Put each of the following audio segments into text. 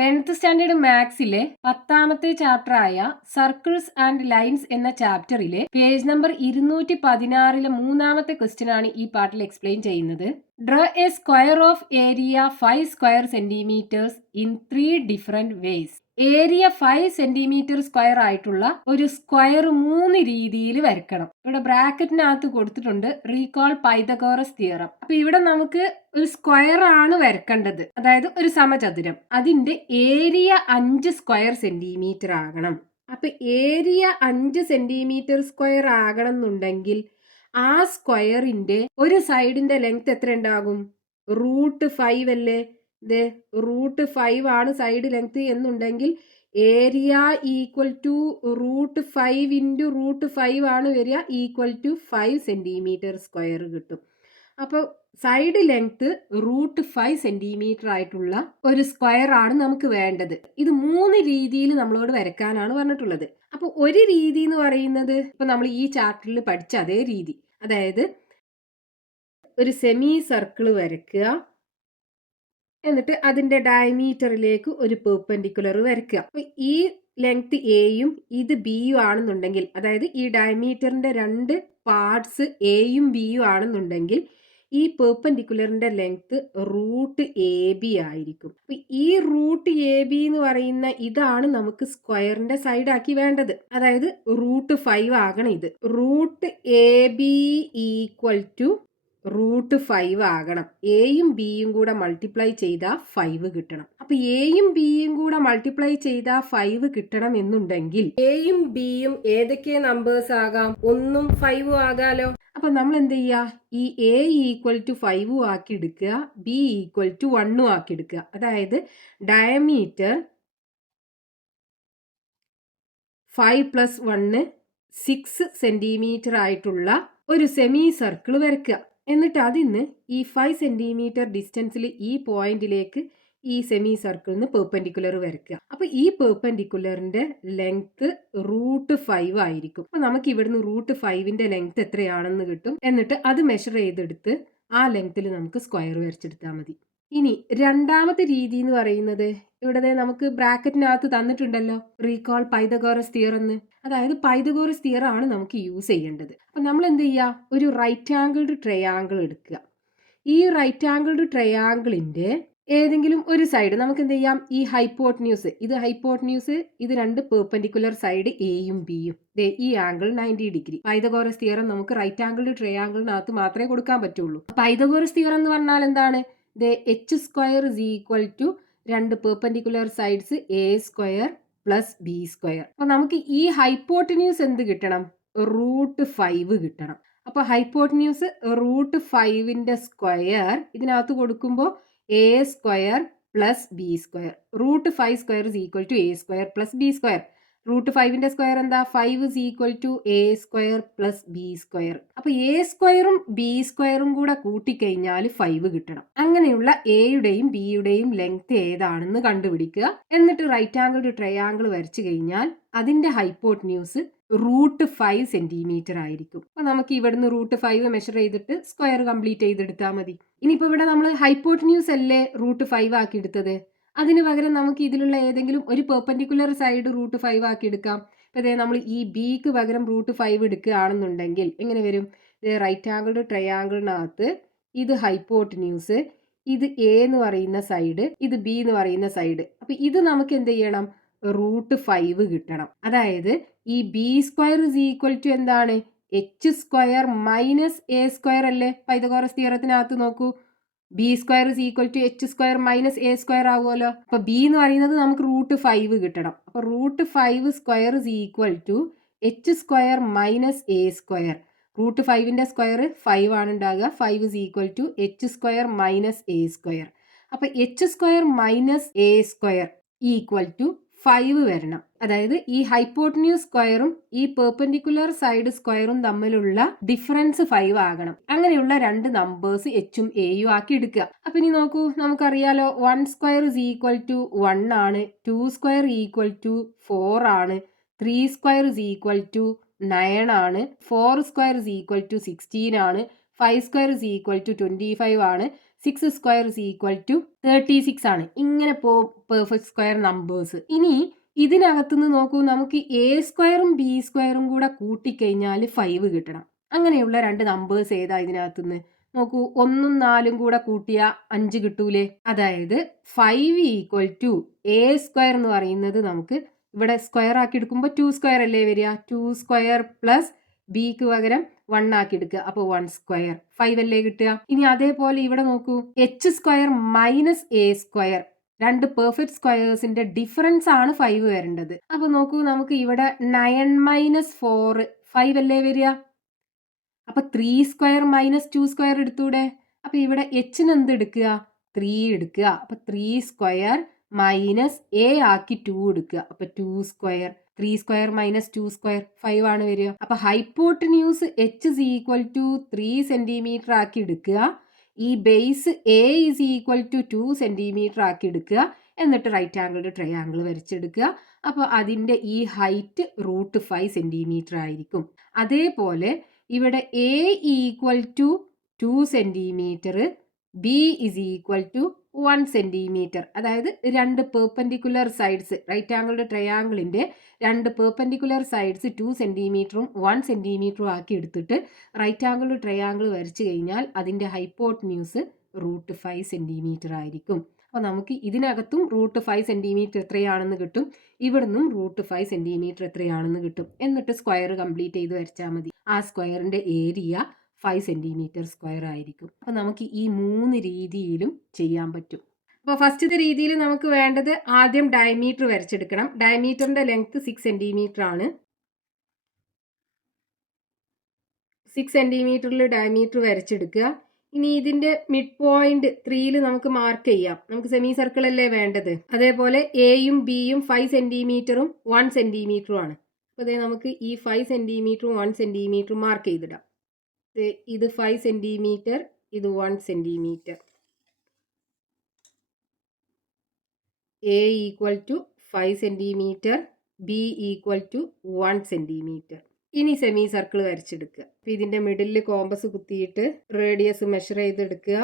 10th standard മാത്സിലെ 10ാമത്തെ ചാപ്റ്ററായ സർക്കിൾസ് ആൻഡ് ലൈൻസ് എന്ന ചാപ്റ്ററിലെ പേജ് നമ്പർ 216 മൂന്നാമത്തെ ക്വസ്റ്റ്യൻ ആണ് ഈ പാർട്ടിൽ എക്സ്പ്ലെയിൻ ചെയ്യുന്നത്. Draw A square of area 5 square centimetres in 3 different vase. Area 5 centimetre square ആയിട്ടുള്ള ഒരു സ്ക്വയർ 3 രീതിയിൽ വരക്കണം. ഇവിടെ ബ്രാക്കറ്റിനകത്ത് കൊടുത്തിട്ടുണ്ട് റീകോൾ പൈതഗോറസ് തിയറം. അപ്പൊ ഇവിടെ നമുക്ക് ഒരു സ്ക്വയർ ആണ് വരക്കേണ്ടത്, അതായത് ഒരു സമചതുരം. അതിന്റെ ഏരിയ 5 സ്ക്വയർ സെന്റിമീറ്റർ ആകണം. അപ്പൊ ഏരിയ 5 സെന്റിമീറ്റർ സ്ക്വയർ ആകണം എന്നുണ്ടെങ്കിൽ ആ സ്ക്വയറിന്റെ ഒരു സൈഡിന്റെ ലെങ്ത് എത്ര ഉണ്ടാകും? √5 അല്ലേ? √5 ആണ് സൈഡ് ലെങ്ത് എന്നുണ്ടെങ്കിൽ ഏരിയ ഈക്വൽ ടു √5 ഇൻറ്റു √5 ആണ് വരിക, ഈക്വൽ ടു 5 സെന്റിമീറ്റർ സ്ക്വയർ കിട്ടും. അപ്പോൾ സൈഡ് ലെങ്ത് √5 സെന്റിമീറ്റർ ആയിട്ടുള്ള ഒരു സ്ക്വയർ ആണ് നമുക്ക് വേണ്ടത്. ഇത് 3 രീതിയിൽ നമ്മളോട് വരയ്ക്കാനാണ് പറഞ്ഞിട്ടുള്ളത്. അപ്പൊ ഒരു രീതി എന്ന് പറയുന്നത് ഇപ്പൊ നമ്മൾ ഈ ചാപ്റ്ററിൽ പഠിച്ച അതേ രീതി, അതായത് ഒരു സെമി സർക്കിൾ വരയ്ക്കുക, എന്നിട്ട് അതിന്റെ ഡയമീറ്ററിലേക്ക് ഒരു പെർപെൻഡിക്കുലർ വരയ്ക്കുക. അപ്പൊ ഈ ലെങ്ത് എയും ഇത് ബിയും ആണെന്നുണ്ടെങ്കിൽ, അതായത് ഈ ഡയമീറ്ററിന്റെ 2 പാർട്സ് എയും ബിയും ആണെന്നുണ്ടെങ്കിൽ ഈ പെർപെൻഡിക്കുലറിന്റെ ലെങ്ത് √AB ആയിരിക്കും. അപ്പൊ ഈ √AB എന്ന് പറയുന്ന ഇതാണ് നമുക്ക് സ്ക്വയറിന്റെ സൈഡ് ആക്കി വേണ്ടത്, അതായത് √5 ആകണം. ഇത് √AB ഈക്വൽ ടു √5 ആകണം. എയും ബിയും കൂടെ മൾട്ടിപ്ലൈ ചെയ്താൽ 5 കിട്ടണം. അപ്പൊ എയും ബിയും കൂടെ മൾട്ടിപ്ലൈ ചെയ്താൽ 5 കിട്ടണം എന്നുണ്ടെങ്കിൽ എയും ബിയും ഏതൊക്കെ നമ്പേഴ്സ് ആകാം? 1ഉം 5ഉം ആകാലോ. അപ്പൊ നമ്മൾ എന്ത് ചെയ്യുക? ഈ എ ഈക്വൽ ടു 5 ആക്കി എടുക്കുക, ബി ഈക്വൽ ടു 1 ആക്കി എടുക്കുക. അതായത് ഡയമീറ്റർ 5 + 1 6 സെന്റിമീറ്റർ ആയിട്ടുള്ള ഒരു സെമി സർക്കിൾ വരയ്ക്കുക. എന്നിട്ട് അതിന് ഈ 5 സെന്റിമീറ്റർ ഡിസ്റ്റൻസിൽ ഈ പോയിന്റിലേക്ക് ഈ സെമി സർക്കിളിന് പെർപെൻഡിക്കുലർ വരയ്ക്കുക. അപ്പൊ ഈ പെർപെൻഡിക്കുലറിന്റെ ലെങ്ത് √5 ആയിരിക്കും. അപ്പൊ നമുക്ക് ഇവിടുന്ന് √5ന്റെ ലെങ്ത് എത്രയാണെന്ന് കിട്ടും. എന്നിട്ട് അത് മെഷർ ചെയ്തെടുത്ത് ആ ലെങ്ത്തിൽ നമുക്ക് സ്ക്വയർ വരച്ചെടുത്താൽ മതി. ഇനി രണ്ടാമത്തെ രീതി എന്ന് പറയുന്നത് ഇവിടെ നമുക്ക് ബ്രാക്കറ്റിനകത്ത് തന്നിട്ടുണ്ടല്ലോ റീകോൾ പൈതഗോറസ് തിയറം എന്ന്. അതായത് പൈതഗോറസ് തിയറം ആണ് നമുക്ക് യൂസ് ചെയ്യേണ്ടത്. അപ്പൊ നമ്മൾ എന്ത് ചെയ്യുക? ഒരു റൈറ്റ് ആംഗിൾഡ് ട്രയാങ്കിൾ എടുക്കുക. ഈ റൈറ്റ് ആംഗിൾഡ് ട്രയാങ്കിളിന്റെ ഏതെങ്കിലും ഒരു സൈഡ് നമുക്ക് എന്ത് ചെയ്യാം? ഈ ഹൈപ്പോട്ട്ന്യൂസ്, ഇത് ഹൈപ്പോട്ട്ന്യൂസ്, ഇത് 2 പെർപെൻഡിക്കുലർ സൈഡ് എയും ബിയും, ഈ ആംഗിൾ 90 ഡിഗ്രി. പൈതഗോറസ് തിയറം നമുക്ക് റൈറ്റ് ആംഗിൾഡ് ട്രയാങ്കിളിനകത്ത് മാത്രമേ കൊടുക്കാൻ പറ്റുള്ളൂ. പൈതഗോറസ് തിയറം എന്ന് പറഞ്ഞാൽ എന്താണ്? h square is equal to 2 perpendicular sides a² + b². അപ്പൊ നമുക്ക് ഈ ഹൈപ്പോട്ടന്യൂസ് എന്ത് കിട്ടണം? √5 കിട്ടണം. അപ്പൊ ഹൈപ്പോട്ടന്യൂസ് √5ന്റെ സ്ക്വയർ ഇതിനകത്ത് കൊടുക്കുമ്പോൾ a² + b². √5² is equal to a² + b². √5ന്റെ സ്ക്വയർ എന്താ? 5 is equal to a² + b². അപ്പൊ a²ഉം b² കൂടെ കൂട്ടിക്കഴിഞ്ഞാൽ 5 കിട്ടണം. അങ്ങനെയുള്ള എയുടെയും ബിയുടെയും ലെങ്ത് ഏതാണെന്ന് കണ്ടുപിടിക്കുക. എന്നിട്ട് റൈറ്റ് ആംഗിൾഡ് ട്രയാങ്കിൾ വരച്ചു കഴിഞ്ഞാൽ അതിന്റെ ഹൈപ്പോട്ടന്യൂസ് √5 സെന്റിമീറ്റർ ആയിരിക്കും. അപ്പൊ നമുക്ക് ഇവിടുന്ന് √5 മെഷർ ചെയ്തിട്ട് സ്ക്വയർ കംപ്ലീറ്റ് ചെയ്തെടുത്താൽ മതി. ഇനിയിപ്പോ ഇവിടെ നമ്മൾ ഹൈപ്പോട്ടന്യൂസ് അല്ലേ √5 ആക്കി എടുത്തത്, അതിന് പകരം നമുക്ക് ഇതിലുള്ള ഏതെങ്കിലും ഒരു പെർപെൻഡിക്കുലർ സൈഡ് √5 ആക്കി എടുക്കാം. ഇപ്പൊ നമ്മൾ ഈ ബിക്ക് പകരം √5 എടുക്കുകയാണെന്നുണ്ടെങ്കിൽ എങ്ങനെ വരും? റൈറ്റ് ആംഗിൾഡ് ട്രയാങ്കിളിനകത്ത് ഇത് ഹൈപ്പോട്ടന്യൂസ്, ഇത് എ എന്ന് പറയുന്ന സൈഡ്, ഇത് ബി എന്ന് പറയുന്ന സൈഡ്. അപ്പൊ ഇത് നമുക്ക് എന്ത് ചെയ്യണം? √5 കിട്ടണം. അതായത് ഈ b² ഇസ് ഈക്വൽ ടു എന്താണ്? h² - a² അല്ലേ? പൈതഗോറസ് തിയറത്തിനകത്ത് നോക്കൂ, b² is equal to h² - a² ആവുമല്ലോ. അപ്പൊ b എന്ന് പറയുന്നത് നമുക്ക് √5 കിട്ടണം. അപ്പൊ √5² is equal to h² - a². √5ന്റെ സ്ക്വയർ 5 ആണ് ഉണ്ടാകുക. 5 is equal to h² - a². അപ്പൊ h² - a² ഈക്വൽ ടു 5 വരണം. അതായത് ഈ ഹൈപ്പോട്ടന്യൂസ് സ്ക്വയറും ഈ പെർപെൻഡിക്കുലർ സൈഡ് സ്ക്വയറും തമ്മിലുള്ള ഡിഫറൻസ് 5 ആകണം. അങ്ങനെയുള്ള 2 നമ്പേഴ്സ് എച്ചും എയും ആക്കി എടുക്കുക. അപ്പൊ ഇനി നോക്കൂ, നമുക്കറിയാലോ 1² ഇസ് ഈക്വൽ ടു 1 ആണ്, 2² ഈക്വൽ ടു 4 ആണ്, 3² ഇസ് ഈക്വൽ ടു 9 ആണ്, 4² ഇസ് ഈക്വൽ ടു 16 ആണ്, 5² ഇസ് ഈക്വൽ ടു 25 ആണ്, 6 സ്ക്വയർ ഇസ് ഈക്വൽ ടു 36 ആണ്. ഇങ്ങനെ പെർഫെക്റ്റ് സ്ക്വയർ നമ്പേഴ്സ്. ഇനി ഇതിനകത്തുനിന്ന് നോക്കൂ, നമുക്ക് എ സ്ക്വയറും ബി സ്ക്വയറും കൂടെ കൂട്ടിക്കഴിഞ്ഞാൽ 5 കിട്ടണം. അങ്ങനെയുള്ള രണ്ട് നമ്പേഴ്സ് ഏതാ ഇതിനകത്തുനിന്ന് നോക്കൂ? 1ഉം 4ഉം കൂടെ കൂട്ടിയ 5 കിട്ടൂലേ? അതായത് 5 ഈക്വൽ ടു എ സ്ക്വയർ എന്ന് പറയുന്നത് നമുക്ക് ഇവിടെ സ്ക്വയർ ആക്കി എടുക്കുമ്പോൾ 2 സ്ക്വയർ അല്ലേ വരിക? 2 സ്ക്വയർ പ്ലസ് ബിക്ക് പകരം 1 ആക്കി എടുക്കുക. അപ്പോൾ 1 സ്ക്വയർ 5 അല്ലേ കിട്ടുക? ഇനി അതേപോലെ ഇവിടെ നോക്കൂ, H square minus A square, രണ്ട് പെർഫെക്റ്റ് സ്ക്വയേഴ്സിന്റെ ഡിഫറൻസ് ആണ് 5 വരേണ്ടത്. അപ്പൊ നോക്കൂ, നമുക്ക് ഇവിടെ 9 മൈനസ് 4 5 അല്ലേ വരിക? അപ്പൊ 3 സ്ക്വയർ മൈനസ് 2 സ്ക്വയർ എടുത്തൂടെ? അപ്പൊ ഇവിടെ എച്ചിന് എന്ത് എടുക്കുക? 3 എടുക്കുക. അപ്പൊ 3 സ്ക്വയർ മൈനസ് എ ആക്കി 2 എടുക്കുക. അപ്പൊ 2 സ്ക്വയർ. 3 സ്ക്വയർ മൈനസ് 2 സ്ക്വയർ 5 ആണ് വരിക. അപ്പൊ hypotenuse H is equal to 3 centimetre ആക്കി എടുക്കുക. ഈ base A is equal to 2 centimetre ആക്കി എടുക്കുക. എന്നിട്ട് റൈറ്റ് ആംഗിൾഡ് ട്രയാംഗിൾ വരച്ചെടുക്കുക. അപ്പോൾ അതിൻ്റെ ഈ ഹൈറ്റ് √5 സെന്റിമീറ്റർ ആയിരിക്കും. അതേപോലെ ഇവിടെ A equal to 2 centimetre, B is equal to 1 centimetre. അതായത് രണ്ട് പെർപെൻഡിക്കുലർ സൈഡ്സ്, റൈറ്റ് ആംഗിൾഡ് ട്രയാംഗിളിന്റെ രണ്ട് പെർപെൻഡിക്കുലർ സൈഡ്സ് 2 സെന്റിമീറ്ററും 1 സെന്റിമീറ്ററും ആക്കി എടുത്തിട്ട് റൈറ്റ് ആംഗിൾഡ് ട്രയാംഗിൾ വരച്ചു കഴിഞ്ഞാൽ അതിന്റെ ഹൈപ്പോട്ടന്യൂസ് √5 സെന്റിമീറ്റർ ആയിരിക്കും. അപ്പോൾ നമുക്ക് ഇതിനകത്തും √5 സെന്റിമീറ്റർ എത്രയാണെന്ന് കിട്ടും, ഇവിടുന്നും √5 സെന്റിമീറ്റർ എത്രയാണെന്ന് കിട്ടും. എന്നിട്ട് സ്ക്വയർ കംപ്ലീറ്റ് ചെയ്ത് വരച്ചാൽ മതി. ആ സ്ക്വയറിന്റെ ഏരിയ 5 സെന്റിമീറ്റർ സ്ക്വയർ ആയിരിക്കും. അപ്പോൾ നമുക്ക് ഈ 3 രീതിയിലും ചെയ്യാൻ പറ്റും. അപ്പോൾ ഫസ്റ്റത്തെ രീതിയിൽ നമുക്ക് വേണ്ടത് ആദ്യം ഡയമീറ്റർ വരച്ചെടുക്കണം. ഡയമീറ്ററിന്റെ ലെങ്ത് 6 സെന്റിമീറ്റർ ആണ്. 6 സെന്റിമീറ്ററിൽ ഡയമീറ്റർ വരച്ചെടുക്കുക. ഇനി ഇതിന്റെ മിഡ് പോയിന്റ് 3യിൽ നമുക്ക് മാർക്ക് ചെയ്യാം. നമുക്ക് സെമി സർക്കിൾ അല്ലേ വേണ്ടത്. അതേപോലെ എയും ബിയും 5 സെന്റിമീറ്ററും 1 സെന്റിമീറ്ററും ആണ്. അപ്പോൾ അതേ നമുക്ക് ഈ 5 സെന്റിമീറ്ററും 1 സെന്റിമീറ്ററും മാർക്ക് ചെയ്തിടാം. ഇത് 5 സെന്റിമീറ്റർ, ഇത് 1 centimetre. A equal to 5 centimetre, B equal to 1 centimetre. ഇനി സെമി സർക്കിൾ വരച്ചെടുക്കുക. അപ്പോൾ ഇതിന്റെ മിഡിലിൽ കോമ്പസ് കുത്തിയിട്ട് റേഡിയസ് മെഷർ ചെയ്തെടുക്കുക.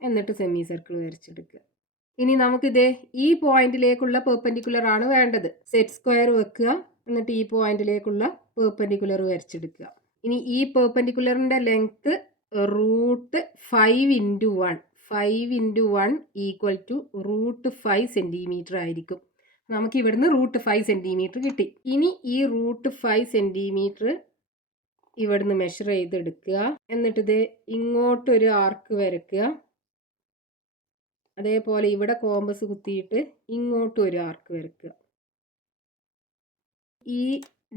എന്നിട്ട് സെമി സർക്കിൾ വരച്ചെടുക്കുക. ഇനി നമുക്കിതേ ഈ പോയിന്റിലേക്കുള്ള പെർപെൻഡിക്കുലർ ആണ് വേണ്ടത്. സെറ്റ് സ്ക്വയർ വെക്കുക. എന്നിട്ട് ഈ പോയിന്റിലേക്കുള്ള പെർപെൻഡിക്കുലർ വരച്ചെടുക്കുക. ഇനി ഈ പെർപെൻഡിക്കുലറിന്റെ length √5 into 1, 5 into 1 equal to √5 centimetre ആയിരിക്കും. നമുക്ക് ഇവിടുന്ന് √5 സെന്റിമീറ്റർ കിട്ടി. ഇനി ഈ √5 സെന്റിമീറ്റർ ഇവിടുന്ന് മെഷർ ചെയ്തെടുക്കുക. എന്നിട്ട് ഇത് ഇങ്ങോട്ടൊരു ആർക്ക് വരയ്ക്കുക. അതേപോലെ ഇവിടെ കോമ്പസ് കുത്തിയിട്ട് ഇങ്ങോട്ടും ഒരു ആർക്ക് വരയ്ക്കുക. ഈ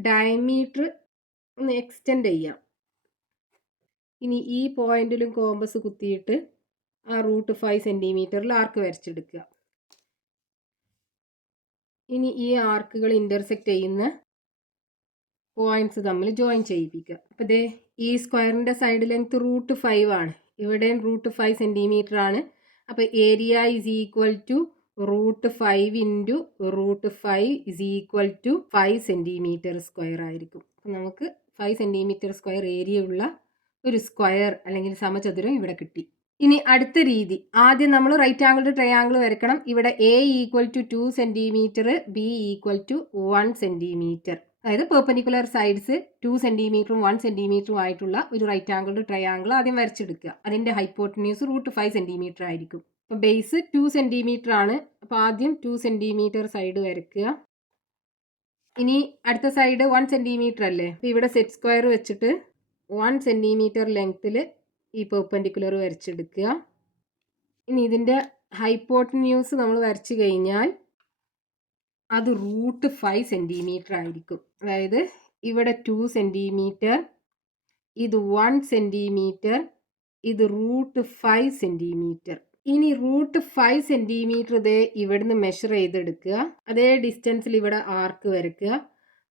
ഡയമീറ്റർ ഒന്ന് എക്സ്റ്റെൻഡ് ചെയ്യാം. ഇനി ഈ പോയിന്റിലും കോമ്പസ് കുത്തിയിട്ട് ആ √5 സെന്റിമീറ്ററിൽ ആർക്ക് വരച്ചെടുക്കുക. ഇനി ഈ ആർക്കുകൾ ഇന്റർസെക്റ്റ് ചെയ്യുന്ന പോയിന്റ്സ് തമ്മിൽ ജോയിൻ ചെയ്യിപ്പിക്കുക. അപ്പോൾ ദേ ഈ സ്ക്വയറിന്റെ സൈഡ് ലെങ്ത് √5 ആണ്. ഇവിടെയും √5 സെന്റിമീറ്റർ ആണ്. അപ്പോൾ area is equal to √5 into √5 is equal to 5 centimetre square ആയിരിക്കും. അപ്പോൾ നമുക്ക് 5 സെന്റിമീറ്റർ സ്ക്വയർ ഏരിയ ഉള്ള ഒരു സ്ക്വയർ അല്ലെങ്കിൽ സമചതുരം ഇവിടെ കിട്ടി. ഇനി അടുത്ത രീതി, ആദ്യം നമ്മൾ റൈറ്റ് ആംഗിൾഡ് ട്രയാംഗിൾ വരയ്ക്കണം. ഇവിടെ A equal to 2 centimetre, B equal to 1 centimetre. അതായത് പെർപെൻഡിക്കുലർ സൈഡ്സ് 2 സെന്റിമീറ്ററും 1 സെന്റിമീറ്ററും ആയിട്ടുള്ള ഒരു റൈറ്റ് ആംഗിൾഡ് ട്രയാംഗിൾ ആദ്യം വരച്ചെടുക്കുക. അതിന്റെ ഹൈപ്പോട്ടന്യൂസ് √5 സെന്റിമീറ്റർ ആയിരിക്കും. അപ്പോൾ ബേസ് 2 സെന്റിമീറ്റർ ആണ്. അപ്പോൾ ആദ്യം 2 സെന്റിമീറ്റർ സൈഡ് വരയ്ക്കുക. ഇനി അടുത്ത സൈഡ് 1 സെന്റിമീറ്റർ അല്ലേ. അപ്പോൾ ഇവിടെ സെറ്റ് സ്ക്വയർ വെച്ചിട്ട് 1 സെന്റിമീറ്റർ ലെങ്ത്തിൽ ഈ പെർപെൻഡിക്കുലർ വരച്ചെടുക്കുക. ഇനി ഇതിൻ്റെ ഹൈപ്പോട്ടന്യൂസ് നമ്മൾ വരച്ചു കഴിഞ്ഞാൽ അത് √5 സെന്റിമീറ്റർ ആയിരിക്കും. അതായത് ഇവിടെ 2 സെന്റിമീറ്റർ, ഇത് 1 സെന്റിമീറ്റർ, ഇത് √5 സെന്റിമീറ്റർ. ഇനി √5 സെന്റിമീറ്റർ ഇതേ ഇവിടുന്ന് മെഷർ ചെയ്തെടുക്കുക. അതേ ഡിസ്റ്റൻസിൽ ഇവിടെ ആർക്ക് വരയ്ക്കുക.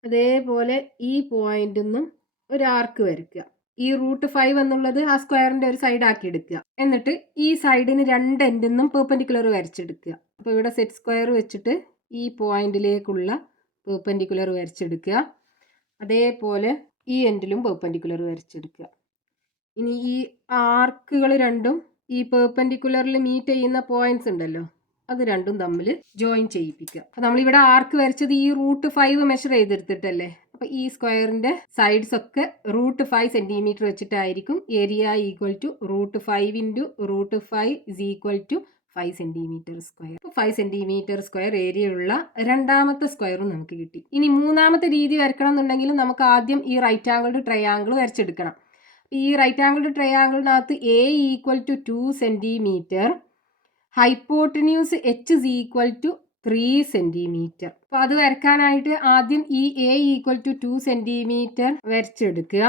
അതേപോലെ ഈ പോയിന്റിൽ നിന്നും ഒരു ആർക്ക് വരയ്ക്കുക. ഈ √5 എന്നുള്ളത് ആ സ്ക്വയറിന്റെ ഒരു സൈഡ് ആക്കി എടുക്കുക. എന്നിട്ട് ഈ സൈഡിന് രണ്ട് എൻഡിൽ നിന്നും പെർപെൻഡിക്കുലർ വരച്ചെടുക്കുക. അപ്പോൾ ഇവിടെ സെറ്റ് സ്ക്വയർ വെച്ചിട്ട് ഈ പോയിന്റിലേക്കുള്ള പെർപെൻഡിക്കുലർ വരച്ചെടുക്കുക. അതേപോലെ ഈ എൻഡിലും പെർപെൻഡിക്കുലർ വരച്ചെടുക്കുക. ഇനി ഈ ആർക്കുകൾ രണ്ടും ഈ പെർപെൻഡിക്കുലറിൽ മീറ്റ് ചെയ്യുന്ന പോയിന്റ്സ് ഉണ്ടല്ലോ, അത് രണ്ടും തമ്മിൽ ജോയിൻ ചെയ്യിപ്പിക്കുക. അപ്പം നമ്മളിവിടെ ആർക്ക് വരച്ചത് ഈ √5 മെഷർ ചെയ്തെടുത്തിട്ടല്ലേ. അപ്പം ഈ സ്ക്വയറിന്റെ സൈഡ്സ് ഒക്കെ √5 സെന്റിമീറ്റർ വെച്ചിട്ടായിരിക്കും area equal to √5 into √5 is equal to 5 centimetre square. 5 centimetre square area ഉള്ള രണ്ടാമത്തെ സ്ക്വയറും നമുക്ക് കിട്ടി. ഇനി മൂന്നാമത്തെ രീതി വരക്കണം എന്നുണ്ടെങ്കിൽ നമുക്ക് ആദ്യം ഈ റൈറ്റ് ആംഗിൾഡ് ട്രയാംഗിൾ വരച്ചെടുക്കണം. ഈ റൈറ്റ് ആംഗിൾഡ് ട്രയാംഗിളിനകത്ത് A equal to 2 centimetre, hypotenuse H is equal to 3 centimetre. അപ്പോൾ അത് വരക്കാനായിട്ട് ആദ്യം ഈ എ ഈക്വൽ ടു 2 സെന്റിമീറ്റർ വരച്ചെടുക്കുക.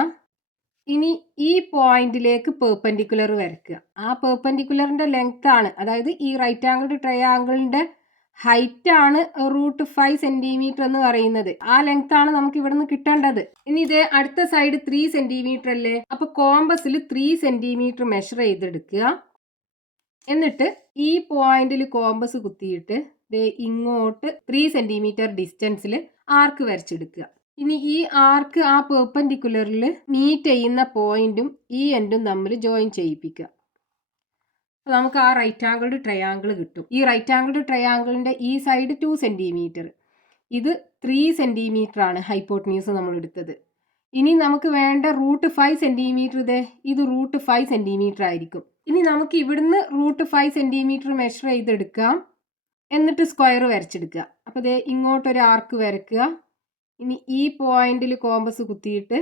ഇനി ഈ പോയിന്റിലേക്ക് പെർപെൻഡിക്കുലർ വരയ്ക്കുക. ആ പെർപെൻഡിക്കുലറിന്റെ ലെങ്ത് ആണ്, അതായത് ഈ റൈറ്റ് ആംഗിൾഡ് ട്രയാംഗിളിന്റെ ഹൈറ്റ് ആണ് √5 സെന്റിമീറ്റർ എന്ന് പറയുന്നത്. ആ ലെങ്ത് ആണ് നമുക്ക് ഇവിടെ നിന്ന് കിട്ടേണ്ടത്. ഇനി ഇത് അടുത്ത സൈഡ് 3 സെന്റിമീറ്റർ അല്ലേ. അപ്പൊ കോമ്പസിൽ 3 സെന്റിമീറ്റർ മെഷർ ചെയ്തെടുക്കുക. എന്നിട്ട് ഈ പോയിന്റിൽ കോമ്പസ് കുത്തിയിട്ട് ഇങ്ങോട്ട് 3 സെന്റിമീറ്റർ ഡിസ്റ്റൻസിൽ ആർക്ക് വരച്ചെടുക്കുക. ഇനി ഈ ആർക്ക് ആ പെർപെൻഡിക്കുലറിൽ മീറ്റ് ചെയ്യുന്ന പോയിന്റും ഈ എൻഡും തമ്മിൽ ജോയിൻ ചെയ്യിപ്പിക്കുക. നമുക്ക് ആ റൈറ്റ് ആംഗിൾഡ് ട്രയാംഗിൾ കിട്ടും. ഈ റൈറ്റ് ആംഗിൾഡ് ട്രയാംഗിളിന്റെ ഈ സൈഡ് 2 സെന്റിമീറ്റർ, ഇത് 3 സെന്റിമീറ്റർ ആണ് ഹൈപ്പോട്ടന്യൂസ് നമ്മൾ എടുത്തത്. ഇനി നമുക്ക് വേണ്ട √5 സെന്റിമീറ്റർ, ഇത് √5 സെന്റിമീറ്റർ ആയിരിക്കും. ഇനി നമുക്ക് ഇവിടുന്ന് √5 സെന്റിമീറ്റർ മെഷർ ചെയ്തെടുക്കാം. എന്നിട്ട് സ്ക്വയർ വരച്ചെടുക്കുക. അപ്പോൾ ഇങ്ങോട്ടൊരു ആർക്ക് വരയ്ക്കുക. ഇനി ഈ പോയിന്റിൽ കോമ്പസ് കുത്തിയിട്ട്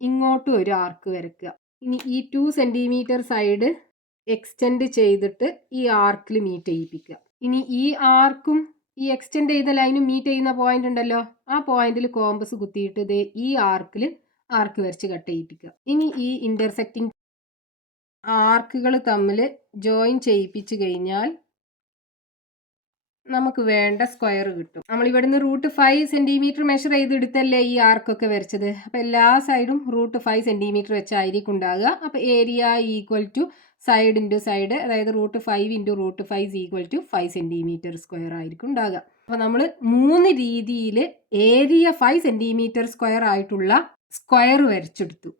ഇങ്ങോട്ടും ഒരു ആർക്ക് വരയ്ക്കുക. ഇനി ഈ 2 സെന്റിമീറ്റർ സൈഡ് എക്സ്റ്റെൻഡ് ചെയ്തിട്ട് ഈ ആർക്കിൽ മീറ്റ് ചെയ്യിപ്പിക്കുക. ഇനി ഈ ആർക്കും ഈ എക്സ്റ്റെൻഡ് ചെയ്ത ലൈനും മീറ്റ് ചെയ്യുന്ന പോയിന്റ് ഉണ്ടല്ലോ, ആ പോയിന്റിൽ കോമ്പസ് കുത്തിയിട്ട് ഈ ആർക്കിൽ ആർക്ക് വരച്ച് കട്ട് ചെയ്യിപ്പിക്കുക. ഇനി ഈ ഇന്റർസെക്റ്റിംഗ് ആർക്കുകൾ തമ്മിൽ ജോയിൻ ചെയ്യിപ്പിച്ച് കഴിഞ്ഞാൽ നമുക്ക് വേണ്ട സ്ക്വയർ കിട്ടും. നമ്മൾ ഇവിടുന്ന് √5 സെന്റിമീറ്റർ മെഷർ ചെയ്തെടുത്തല്ലേ ഈ ആർക്കൊക്കെ വരച്ചത്. അപ്പോൾ എല്ലാ സൈഡും √5 സെന്റിമീറ്റർ വെച്ചായിരിക്കും ഉണ്ടാകുക. അപ്പോൾ area equal to side into side, അതായത് √5 into √5 is equal to 5 centimetre square ആയിരിക്കും ഉണ്ടാകുക. അപ്പോൾ നമ്മൾ 3 രീതിയിൽ ഏരിയ 5 സെന്റിമീറ്റർ സ്ക്വയർ ആയിട്ടുള്ള സ്ക്വയർ വരച്ചെടുത്തു.